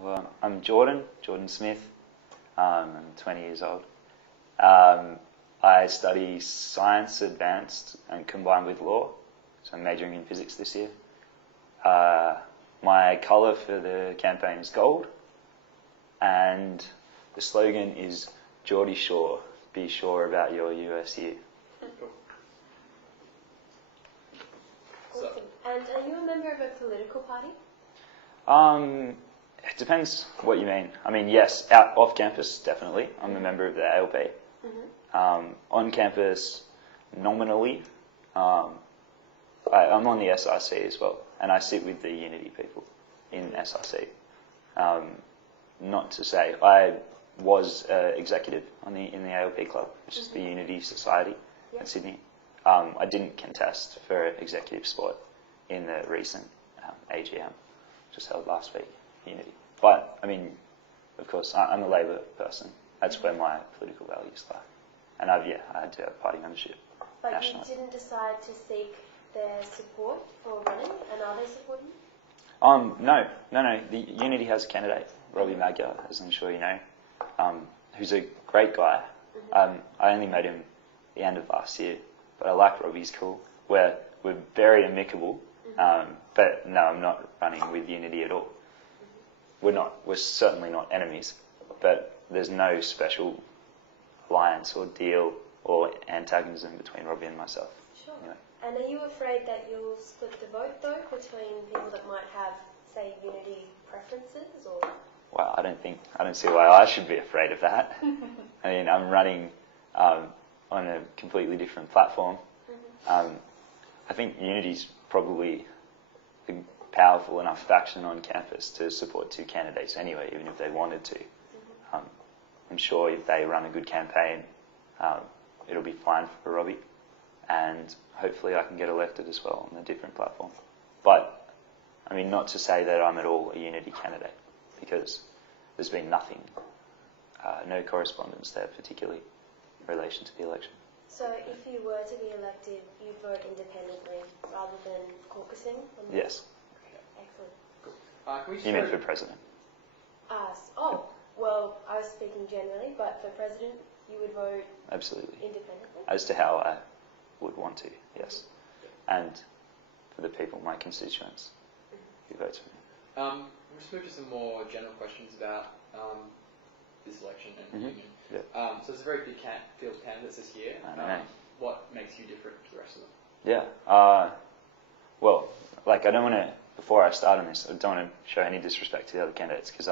Well, I'm Jordan Smith. I'm 20 years old. I study science advanced and combined with law, so I'm majoring in physics this year. My colour for the campaign is gold, and the slogan is Geordie Shore, be sure about your US year. Awesome. And are you a member of a political party? It depends what you mean. I mean, yes, off campus, definitely. I'm a member of the ALP. On campus, nominally, I'm on the SRC as well, and I sit with the Unity people in SRC. Not to say, I was executive in the ALP club, which is the Unity Society in Sydney. I didn't contest for executive spot in the recent AGM, just held last week, Unity. But, I mean, of course, I'm a Labor person. That's where my political values lie. And I had to have party membership. But nationally. You didn't decide to seek their support for running, and are they supporting you? No. The Unity has a candidate, Robbie Magyar, as I'm sure you know, who's a great guy. I only met him the end of last year, but I like Robbie. He's cool. We're very amicable, but no, I'm not running with Unity at all. We're certainly not enemies, but there's no special alliance or deal or antagonism between Robbie and myself. Sure. Anyway. And are you afraid that you'll split the vote, though, between people that might have, say, Unity preferences, or...? Well, I don't see why I should be afraid of that. I mean, I'm running on a completely different platform. I think Unity's probably a powerful enough faction on campus to support two candidates anyway, even if they wanted to. I'm sure if they run a good campaign, it'll be fine for Robbie, and hopefully I can get elected as well on a different platform. But, I mean, not to say that I'm at all a Unity candidate, because there's been nothing, no correspondence there particularly in relation to the election. So if you were to be elected, you'd vote independently rather than caucusing? Yes. Excellent. You mean for president? Well, I was speaking generally, but for president, you would vote Absolutely. independently? As to how I would want to, yes. And for the people, my constituents, who votes for me. We'll just move to some more general questions about this election and union. Yep. So it's a very big field of candidates this year. I know. What makes you different to the rest of them? Yeah. Well, I don't want to, before I start on this, I don't want to show any disrespect to the other candidates, because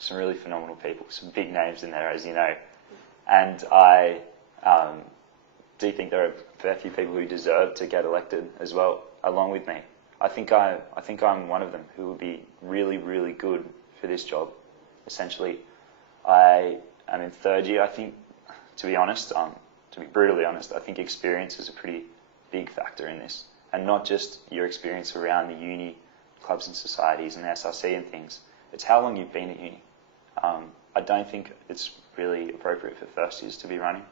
some really phenomenal people, some big names in there, as you know. And I do think there are a fair few people who deserve to get elected as well, along with me. I think I'm one of them who would be really, really good for this job. Essentially, I am in third year. I think, to be honest, to be brutally honest, I think experience is a pretty big factor in this. And not just your experience around the uni, clubs and societies and the SRC and things. It's how long you've been at uni. I don't think it's really appropriate for first years to be running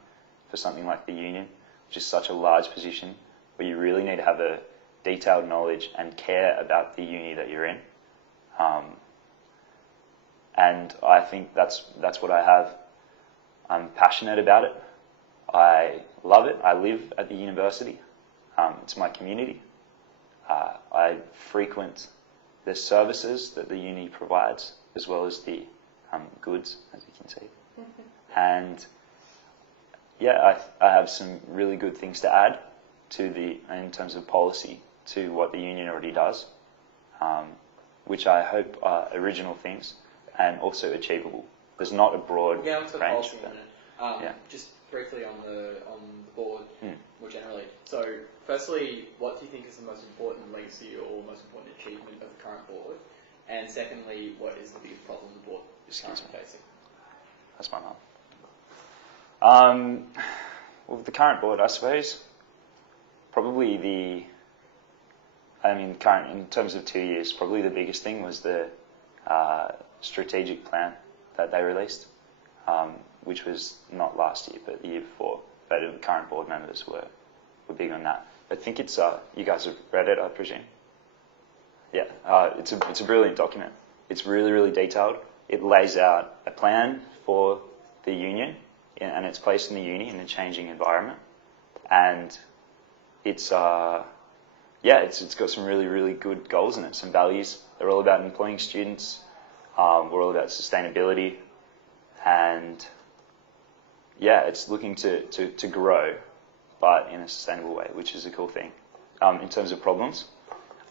for something like the union, which is such a large position where you really need to have a detailed knowledge and care about the uni that you're in. And I think that's what I have. I'm passionate about it. I love it. I live at the university. It's my community. I frequent the services that the uni provides, as well as the goods, as you can see. And yeah, I have some really good things to add in terms of policy, to what the union already does, which I hope are original things and also achievable. There's not a broad range. Policy in a minute. Just briefly on the board, more generally. So, firstly, what do you think is the most important legacy or most important achievement of the current board? And secondly, what is the biggest problem the board is currently facing? That's my mum. Well, the current board, I suppose, probably in terms of 2 years, probably the biggest thing was the strategic plan that they released, which was not last year, but the year before. But the current board members were big on that. I think it's, you guys have read it, I presume? Yeah, it's a brilliant document. It's really, really detailed. it lays out a plan for the union and its place in the uni in a changing environment. And it's got some really, really good goals in it, some values. They're all about employing students. We're all about sustainability. And yeah, it's looking to grow, but in a sustainable way, which is a cool thing. In terms of problems,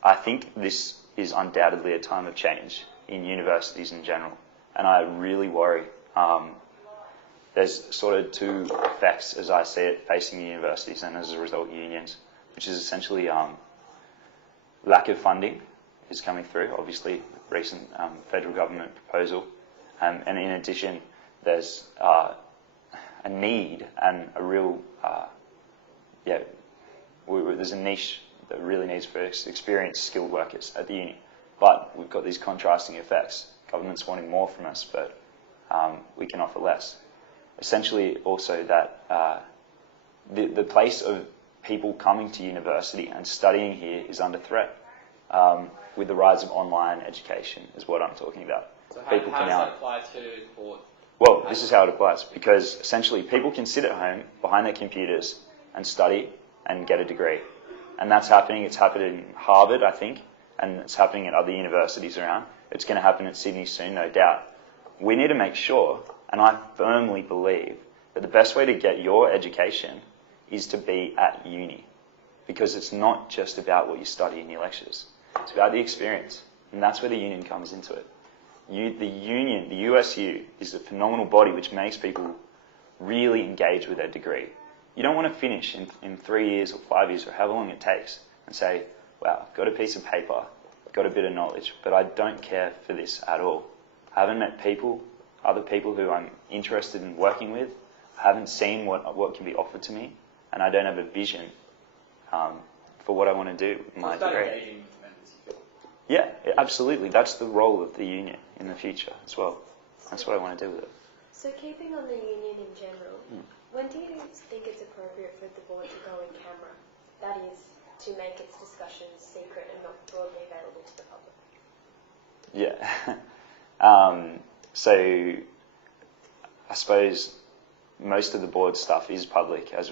I think this is undoubtedly a time of change in universities in general. And I really worry. There's sort of two effects, as I see it, facing universities and as a result unions, which is essentially lack of funding is coming through, obviously, recent federal government proposal. And in addition, there's a need and a real, there's a niche that really needs for experienced, skilled workers at the uni. But we've got these contrasting effects. Government's wanting more from us, but we can offer less. Essentially, also that the place of people coming to university and studying here is under threat with the rise of online education, is what I'm talking about. So how does that apply to board? Well, this is how it applies, because essentially people can sit at home behind their computers and study and get a degree. And that's happening. It's happened in Harvard, I think, and it's happening at other universities around. It's going to happen at Sydney soon, no doubt. We need to make sure, and I firmly believe, that the best way to get your education is to be at uni. Because it's not just about what you study in your lectures. It's about the experience. And that's where the union comes into it. The union, the USU, is a phenomenal body which makes people really engage with their degree. You don't want to finish in 3 years or 5 years or however long it takes and say, wow, I've got a piece of paper, I've got a bit of knowledge, but I don't care for this at all. I haven't met other people who I'm interested in working with. I haven't seen what can be offered to me, and I don't have a vision for what I want to do with my degree. Yeah, absolutely. That's the role of the union in the future as well. That's what I want to do with it. So keeping on the union in general, when do you think it's appropriate for the board to go in camera? That is, to make its discussions secret and not broadly available to the public? Yeah. So I suppose most of the board stuff is public, as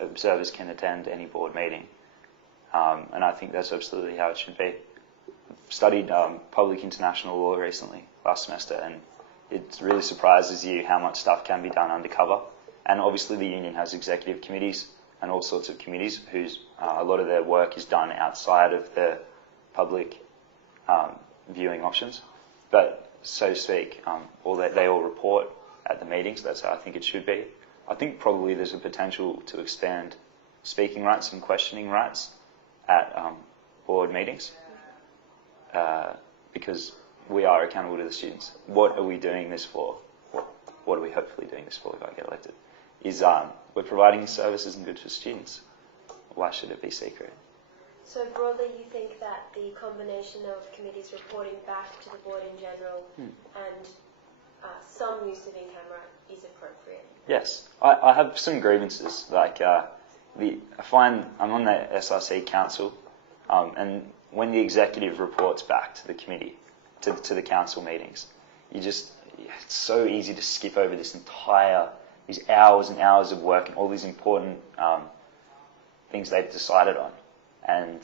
observers can attend any board meeting. And I think that's absolutely how it should be. I've studied public international law recently, last semester, and it really surprises you how much stuff can be done undercover. And obviously the union has executive committees and all sorts of committees whose a lot of their work is done outside of the public viewing options. But so to speak, they all report at the meetings. That's how I think it should be. I think probably there's a potential to expand speaking rights and questioning rights at board meetings because we are accountable to the students. What are we doing this for? What are we hopefully doing this for if I get elected? Is we're providing services and good for students. Why should it be secret? So broadly, you think that the combination of committees reporting back to the board in general and some use of in-camera is appropriate? Yes. I have some grievances. I find I'm on the SRC council, and when the executive reports back to the committee, to the council meetings, it's so easy to skip over these hours and hours of work and all these important things they've decided on. And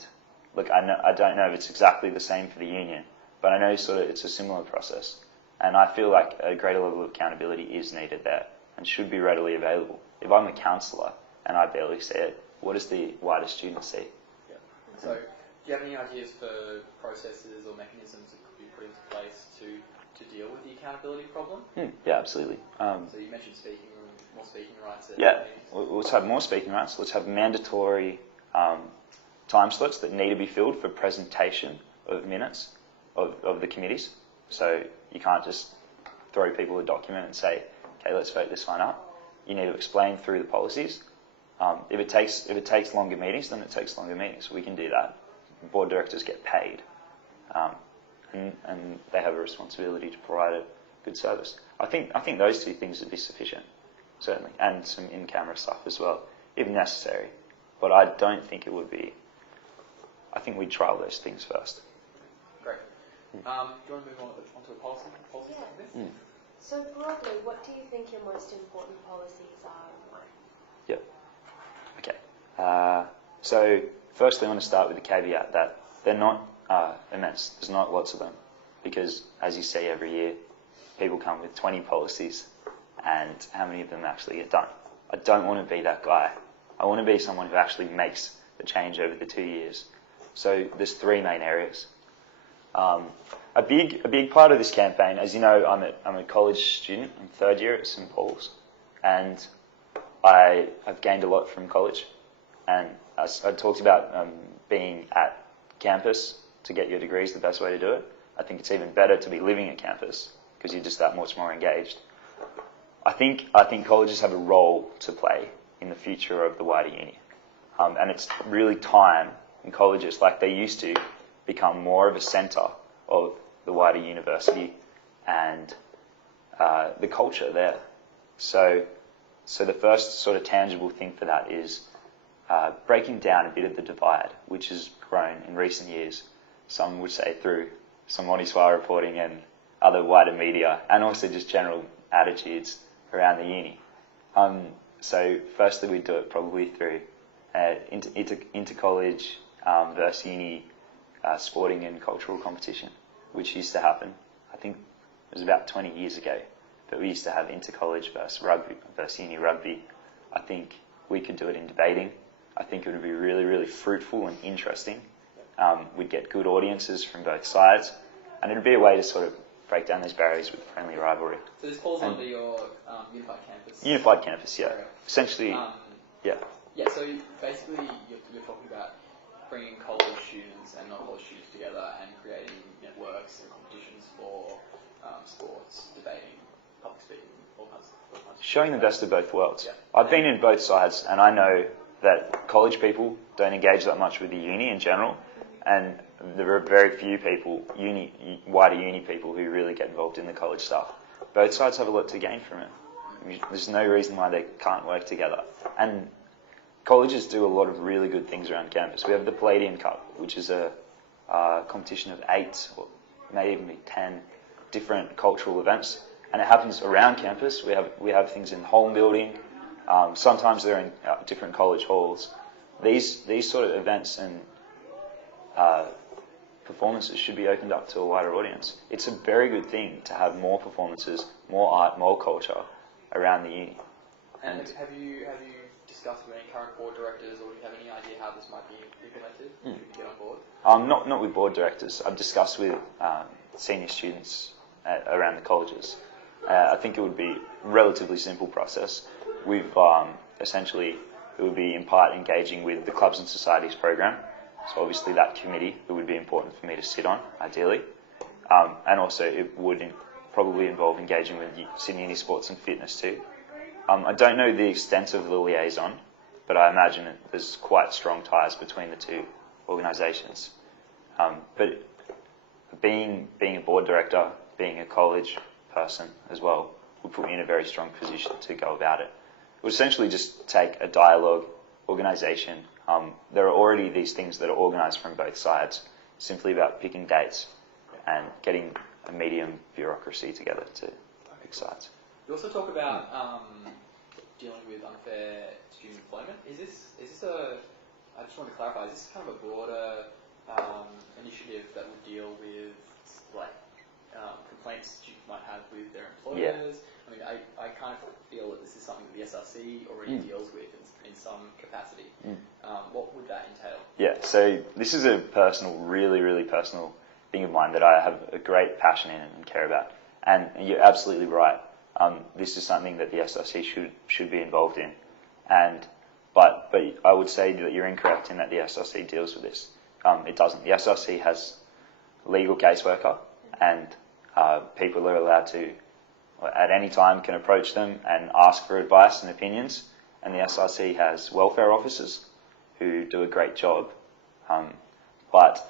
look, I don't know if it's exactly the same for the union, but I know it's a similar process. And I feel like a greater level of accountability is needed there and should be readily available. If I'm a counsellor and I barely see it, what does the wider student see? Yeah. So, do you have any ideas for processes or mechanisms that could be put into place to deal with the accountability problem? Yeah, absolutely. So you mentioned more speaking rights. Let's have more speaking rights. Let's have mandatory time slots that need to be filled for presentation of minutes of the committees. So you can't just throw people a document and say, okay, let's vote this one up. You need to explain through the policies. If it takes longer meetings, then it takes longer meetings. We can do that. Board directors get paid, and they have a responsibility to provide a good service. I think those two things would be sufficient, certainly, and some in-camera stuff as well, if necessary. But I don't think it would be. I think we'd trial those things first. Great. Do you want to move on to a policy Yeah. So broadly, what do you think your most important policies are and why? Yeah. Okay. So firstly, I want to start with the caveat that they're not immense. There's not lots of them because, as you see every year, people come with 20 policies and how many of them actually get done. I don't want to be that guy. I want to be someone who actually makes the change over the 2 years. So there's three main areas. A big part of this campaign, as you know, I'm a college student. I'm third year at St Paul's, and I've gained a lot from college. And I talked about being at campus to get your degree is the best way to do it. I think it's even better to be living at campus because you're just that much more engaged. I think colleges have a role to play in the future of the wider uni, and it's really time in colleges, like they used to, become more of a centre of the wider university and the culture there. So the first sort of tangible thing for that is breaking down a bit of the divide, which has grown in recent years. Some would say through some Moniswa reporting and other wider media, and also just general attitudes around the uni. So firstly, we do it probably through inter-college versus uni sporting and cultural competition, which used to happen. I think it was about 20 years ago, but we used to have inter-college versus rugby, versus uni rugby. I think we could do it in debating. I think it would be really, really fruitful and interesting. We'd get good audiences from both sides, and it would be a way to sort of break down those barriers with friendly rivalry. So this falls under your unified campus? Unified campus, yeah. Program. Essentially, yeah. Yeah, so basically you're talking about bringing college students and non-college students together and creating networks and competitions for sports, debating, public speaking, all kinds of Showing the best of both worlds. Yeah. I've been in both sides, and I know that college people don't engage that much with the uni in general, and there are very few people, wider uni people, who really get involved in the college stuff. Both sides have a lot to gain from it. There's no reason why they can't work together. And colleges do a lot of really good things around campus. We have the Palladium Cup, which is a competition of 8 or maybe even 10 different cultural events, and it happens around campus. We have things in the home building. Sometimes they're in different college halls. These sort of events and performances should be opened up to a wider audience. It's a very good thing to have more performances, more art, more culture around the uni. And have you discussed with any current board directors, or do you have any idea how this might be implemented? If you can get on board? Not with board directors. I've discussed with senior students around the colleges. I think it would be a relatively simple process. We've essentially, it would be in part engaging with the clubs and societies program. So obviously that committee, it would be important for me to sit on, ideally. And also it would probably involve engaging with Sydney Uni Sports and Fitness too. I don't know the extent of the liaison, but I imagine there's quite strong ties between the two organisations. But being a board director, being a college person as well, would put me in a very strong position to go about it. It would essentially just take a dialogue, organisation. There are already these things that are organised from both sides, simply about picking dates and getting a medium bureaucracy together to pick sides. You also talk about dealing with unfair student employment. Is this I just want to clarify, is this kind of a broader initiative that would deal with complaints students might have with their employers? Yeah. I mean, I kind of feel that this is something that the SRC already deals with in some capacity. What would that entail? Yeah, so this is a really, really personal thing of mine that I have a great passion in and care about. And you're absolutely right. This is something that the SRC should be involved in. But I would say that you're incorrect in that the SRC deals with this. It doesn't. The SRC has a legal caseworker, and people are allowed to, at any time, can approach them and ask for advice and opinions. And the SRC has welfare officers who do a great job. But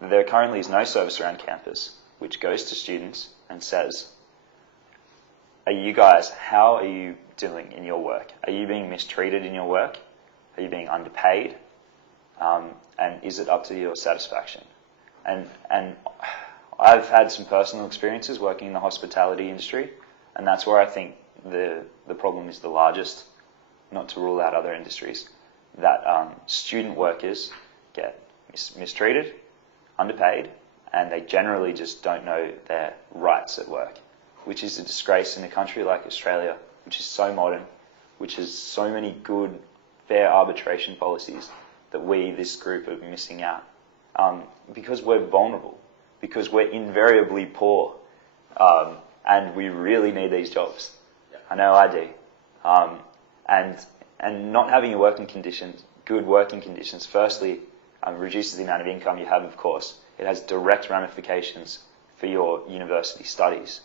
there currently is no service around campus which goes to students and says, how are you doing in your work? Are you being mistreated in your work? Are you being underpaid? And is it up to your satisfaction? And I've had some personal experiences working in the hospitality industry, and that's where I think the problem is the largest, not to rule out other industries, that student workers get mistreated, underpaid, and they generally just don't know their rights at work, which is a disgrace in a country like Australia, which is so modern, which has so many good, fair arbitration policies, that we, this group, are missing out. Because we're vulnerable, because we're invariably poor, and we really need these jobs. Yeah. I know I do. And not having your working conditions, good working conditions, firstly, reduces the amount of income you have, of course. It has direct ramifications for your university studies.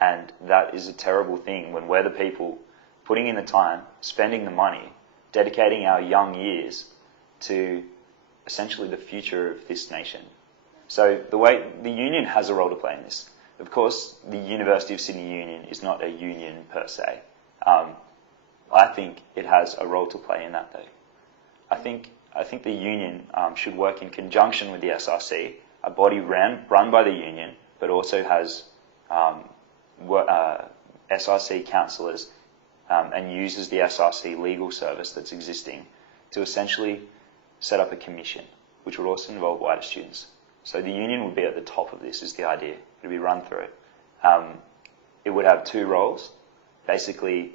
And that is a terrible thing when we're the people putting in the time, spending the money, dedicating our young years to essentially the future of this nation. So the union has a role to play in this. Of course, the University of Sydney Union is not a union per se. I think it has a role to play in that, though. I think the union should work in conjunction with the SRC, a body run by the union, but also has SRC counsellors and uses the SRC legal service that's existing to essentially set up a commission, which would also involve wider students. So the union would be at the top of this, is the idea. It would be run through. It would have two roles. Basically,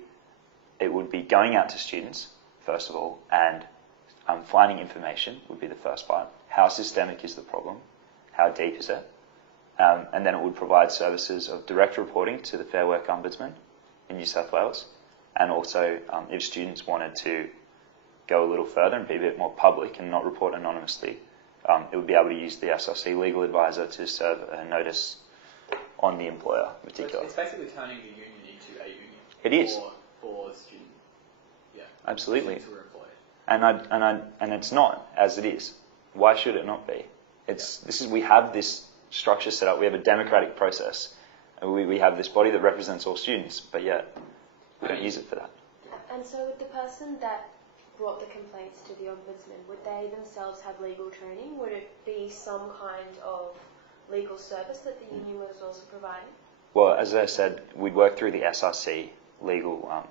it would be going out to students, first of all, and finding information would be the first part. How systemic is the problem? How deep is it? And then it would provide services of direct reporting to the Fair Work Ombudsman in New South Wales. And also, if students wanted to go a little further and be a bit more public and not report anonymously, it would be able to use the SRC legal advisor to serve a notice on the employer in particular. So it's basically turning the union into a union. It is. For students. Yeah. Absolutely. Students who are employed. And it's not as it is. Why should it not be? We have this structure set up. We have a democratic process. We have this body that represents all students, but yet we don't use it for that. And so would the person that brought the complaints to the Ombudsman, would they themselves have legal training? Would it be some kind of legal service that the union was also providing? Well, as I said, we'd work through the SRC legal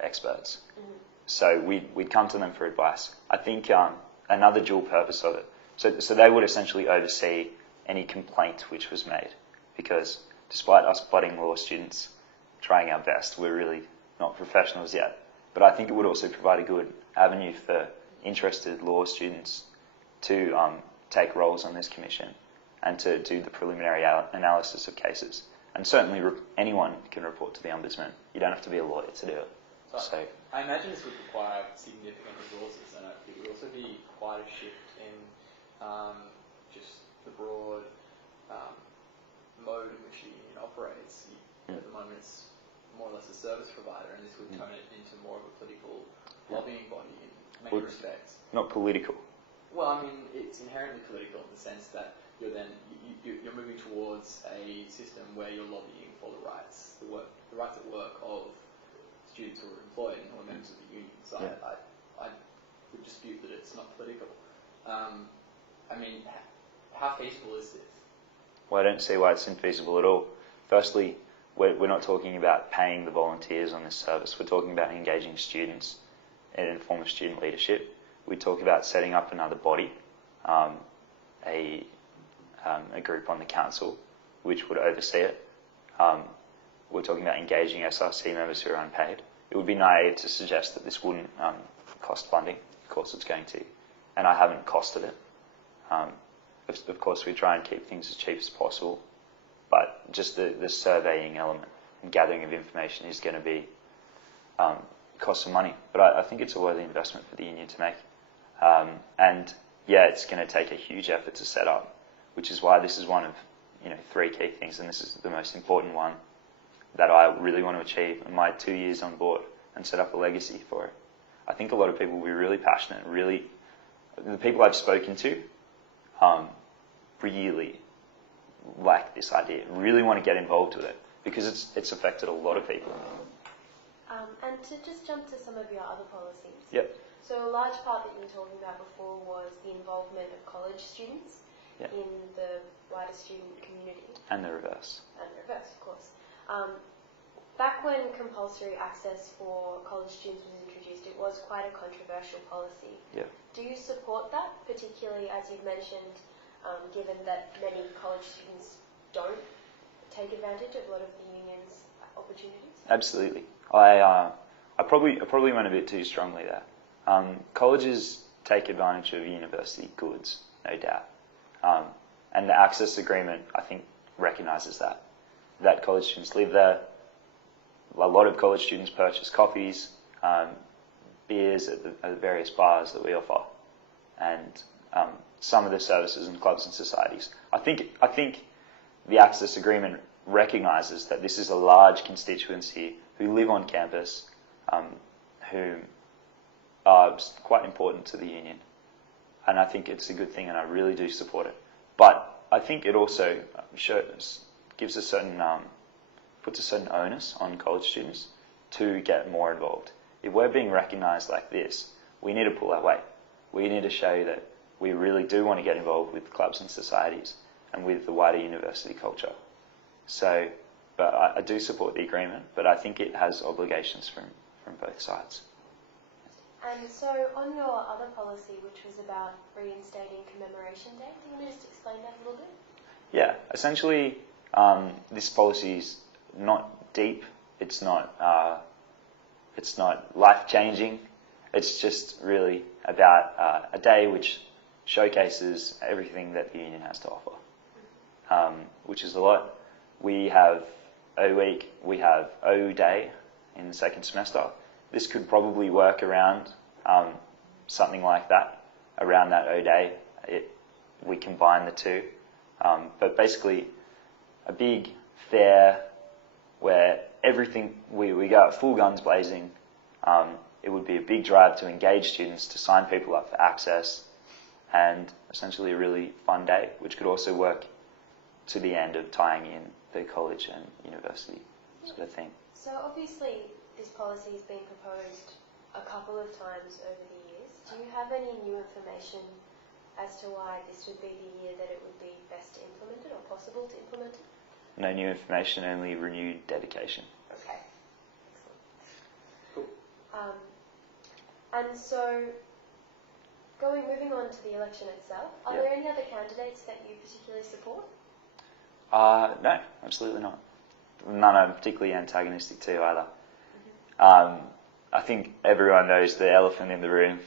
experts. Mm-hmm. So we'd come to them for advice. I think another dual purpose of it, so they would essentially oversee any complaint which was made, because despite us budding law students trying our best, we're really not professionals yet. But I think it would also provide a good avenue for interested law students to take roles on this commission and to do the preliminary analysis of cases. And certainly anyone can report to the Ombudsman. You don't have to be a lawyer to do it. So I imagine this would require significant resources, and it would also be quite a shift in just the broad mode in which the union operates. At the moment, it's more or less a service provider, and this would turn it into more of a political lobbying body in many respects. Not political. Well, I mean, it's inherently political in the sense that you're moving towards a system where you're lobbying for the rights at work of students who are employed and who are members of the union. So yeah. I would dispute that it's not political. I mean, how feasible is this? Well, I don't see why it's infeasible at all. Firstly, we're not talking about paying the volunteers on this service. We're talking about engaging students in a form of student leadership. We talk about setting up another body, a group on the council, which would oversee it. We're talking about engaging SRC members who are unpaid. It would be naive to suggest that this wouldn't cost funding. Of course it's going to. And I haven't costed it. Of course we try and keep things as cheap as possible. But just the surveying element and gathering of information is going to be cost some money. But I think it's a worthy investment for the union to make. And yeah, it's going to take a huge effort to set up, which is why this is one of three key things, and this is the most important one that I really want to achieve in my 2 years on board and set up a legacy for it. I think a lot of people will be really passionate, the people I've spoken to really like this idea, really want to get involved with it, because it's affected a lot of people. And to just jump to some of your other policies. Yep. So a large part that you were talking about before was the involvement of college students. in the wider student community. And the reverse. And the reverse, of course. Back when compulsory access for college students was introduced, it was quite a controversial policy. Yeah. Do you support that, particularly as you've mentioned, given that many college students don't take advantage of a lot of the union's opportunities? Absolutely. I probably went a bit too strongly there. Colleges take advantage of university goods, no doubt. And the access agreement, I think, recognises that college students live there. A lot of college students purchase coffees, beers at the various bars that we offer, and some of the services and clubs and societies. I think the access agreement recognises that this is a large constituency who live on campus, who are quite important to the union, and I think it's a good thing, and I really do support it. But I think it also gives a certain puts a certain onus on college students to get more involved. If we're being recognised like this, we need to pull our weight. We need to show that we really do want to get involved with clubs and societies and with the wider university culture. So, but I do support the agreement, but I think it has obligations from both sides. And so on your other policy, which was about reinstating commemoration day, can you just explain that a little bit? Yeah, essentially this policy is not deep, it's not life-changing, it's just really about a day which showcases everything that the union has to offer, which is a lot. We have O week, we have O day in the second semester. This could probably work around something like that, around that O day. We combine the two. But basically, a big fair where everything, we go out full guns blazing. It would be a big drive to engage students, to sign people up for access, and essentially a really fun day, which could also work to the end of tying in the college and university sort of thing. So obviously this policy has been proposed a couple of times over the years. Do you have any new information as to why this would be the year that it would be best to implement it or possible to implement it? No new information, only renewed dedication. Okay, excellent. Cool. And so, moving on to the election itself, are there any other candidates that you particularly support? No, absolutely not. None I'm particularly antagonistic to either. Mm-hmm. I think everyone knows the elephant in the room.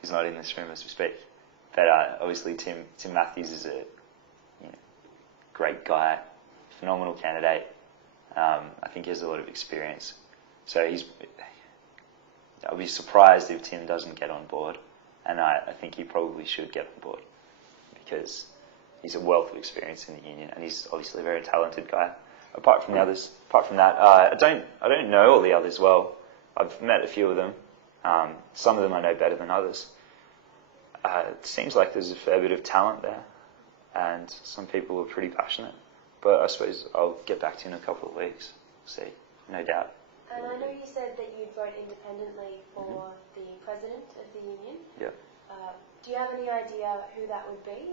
He's not in this room as we speak. But obviously Tim Matthews is a great guy, phenomenal candidate. I think he has a lot of experience. So I'll be surprised if Tim doesn't get on board. And I think he probably should get on board because he's a wealth of experience in the union and he's obviously a very talented guy. Apart from that, I don't know all the others well. I've met a few of them. Some of them I know better than others. It seems like there's a fair bit of talent there, and some people are pretty passionate. But I suppose I'll get back to you in a couple of weeks. See, no doubt. And I know you said that you'd vote independently for the president of the union. Yeah. Do you have any idea who that would be?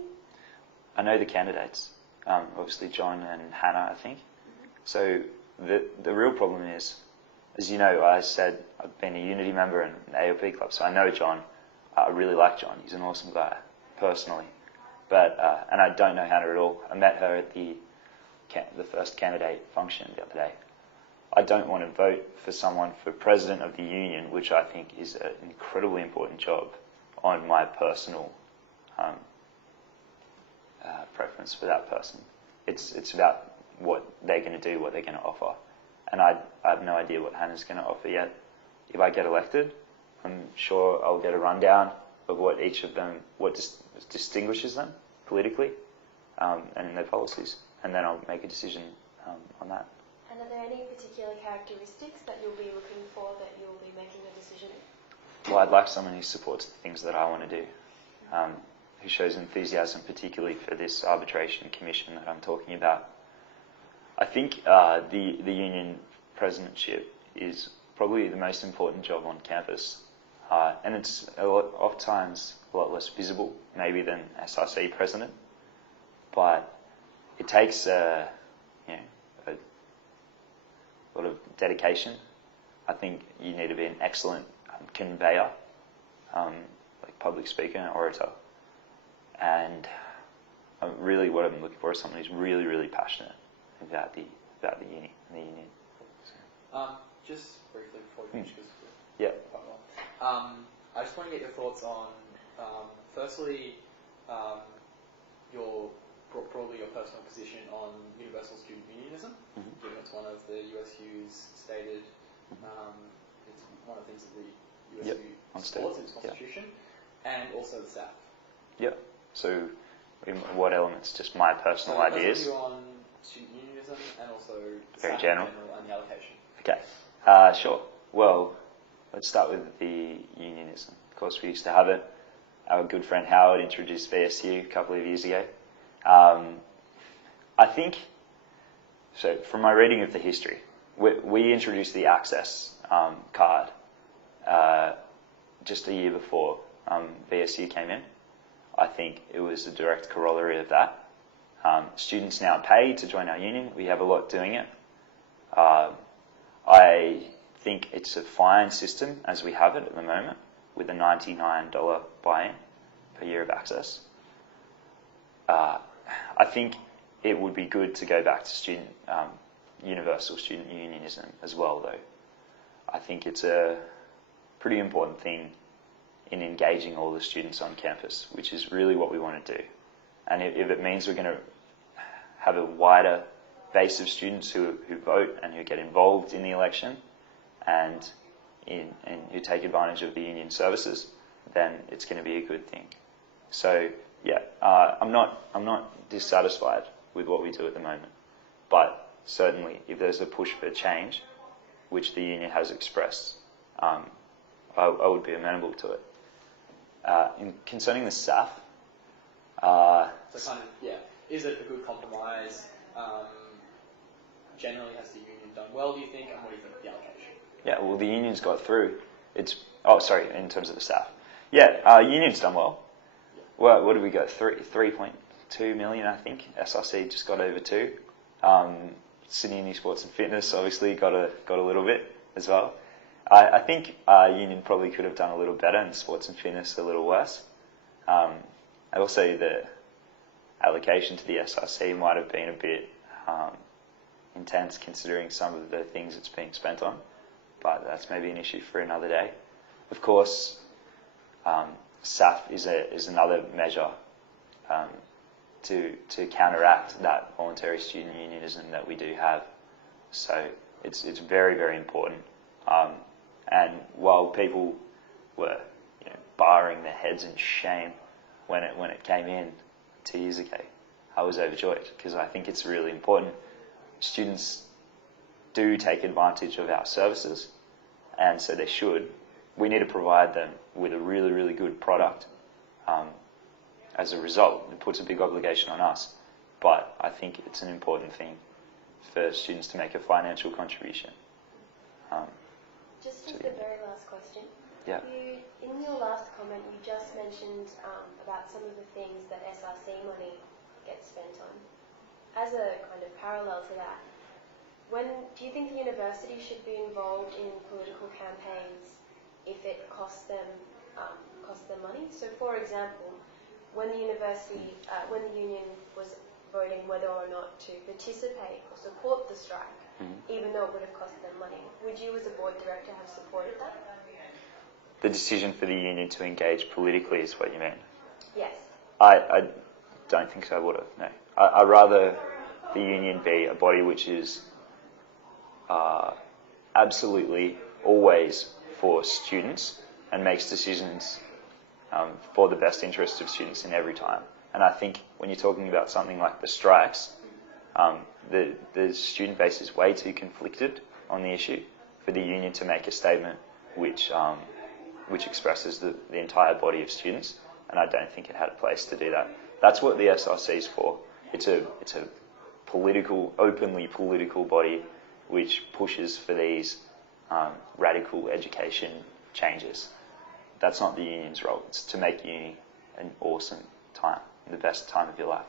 I know the candidates. Obviously John and Hannah, I think. So the real problem is, as you know, I said I've been a Unity member in the AOP club, so I know John. I really like John. He's an awesome guy, personally. But and I don't know Hannah at all. I met her at the first candidate function the other day. I don't want to vote for someone for president of the union, which I think is an incredibly important job, on my personal preference for that person. It's about what they're going to do, what they're going to offer. And I have no idea what Hannah's going to offer yet. If I get elected, I'm sure I'll get a rundown of what each of them, what distinguishes them politically and in their policies. And then I'll make a decision on that. And are there any particular characteristics that you'll be looking for that you'll be making a decision in? Well, I'd like someone who supports the things that I want to do, who shows enthusiasm particularly for this arbitration commission that I'm talking about. I think the union presidentship is probably the most important job on campus. and it's oftentimes a lot less visible maybe than SRC president, but it takes a lot of dedication. I think you need to be an excellent conveyor, like public speaker and orator, and really what I'm looking for is someone who's really, really passionate about the uni and the union. Just briefly before we finish, because yeah. I just want to get your thoughts on, firstly, broadly your personal position on universal student unionism, given it's one of the USU's stated, it's one of the things that the USU supports in its constitution, and also the SSAF. Yeah. So, in what elements? Just my personal ideas. So, on student unionism and also very SSAF general, and the allocation. Okay. Sure. Well, let's start with the unionism. Of course, we used to have it. Our good friend Howard introduced VSU a couple of years ago. I think, so from my reading of the history, we introduced the access card just a year before VSU came in. I think it was a direct corollary of that. Students now pay to join our union. We have a lot doing it. I think it's a fine system as we have it at the moment, with a $99 buy-in per year of access. I think it would be good to go back to universal student unionism as well, though. I think it's a pretty important thing in engaging all the students on campus, which is really what we want to do. And if it means we're going to have a wider base of students who vote and who get involved in the election and who take advantage of the union services, then it's going to be a good thing. So yeah, I'm not dissatisfied with what we do at the moment, but certainly if there's a push for change, which the union has expressed, I would be amenable to it. Concerning the SSAF, is it a good compromise? Generally, has the union done well, do you think, and what do you think of the allocation? Yeah, well, the union's got through. In terms of the SSAF. Yeah, union's done well. Yeah. Well, what did we go? 3.2 million, I think. SRC just got over 2. Sydney Uni Sports and Fitness obviously got a little bit as well. I think union probably could have done a little better, and sports and fitness a little worse. And also the allocation to the SRC might have been a bit intense considering some of the things it's being spent on, but that's maybe an issue for another day. Of course, SSAF is another measure to counteract that voluntary student unionism that we do have. So it's very, very important. And while people were baring their heads in shame when it came in 2 years ago, I was overjoyed because I think it's really important. Students do take advantage of our services, and so they should. We need to provide them with a really, really good product. As a result, it puts a big obligation on us, but I think it's an important thing for students to make a financial contribution. Just as the very last question, yeah. In your last comment, you just mentioned about some of the things that SRC money gets spent on. As a kind of parallel to that, do you think the university should be involved in political campaigns if it costs them money? So, for example, when the union was voting whether or not to participate or support the strike, even though it would have cost them money, would you as a board director have supported that? The decision for the union to engage politically is what you mean? Yes. I don't think so, I would have, no. I'd rather the union be a body which is absolutely always for students and makes decisions for the best interests of students in every time. And I think when you're talking about something like the strikes, the student base is way too conflicted on the issue for the union to make a statement which expresses the entire body of students, and I don't think it had a place to do that. That's what the SRC is for. It's a openly political body which pushes for these radical education changes. that's not the union's role. It's to make uni an awesome time, the best time of your life.